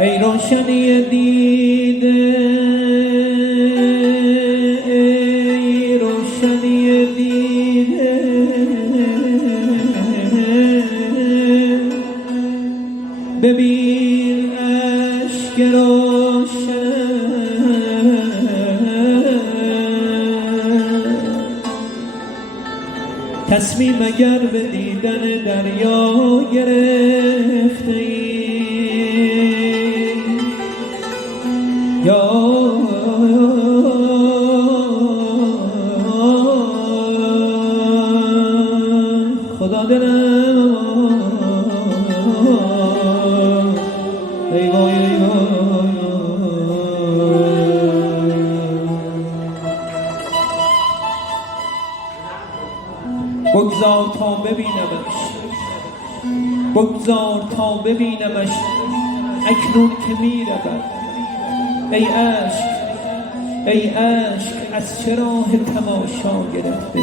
ای روشنی دیده، ای روشنی دیده، ببین اشک روشن تصمیم اگر به دیدن دریا گرفته ای یا خدا دلم ای وای ای وای بگذار تا ببینمش، بگذار تا ببینمش اکنون که می رود. ای عشق، ای عشق از چه راه تماشا گرفته؟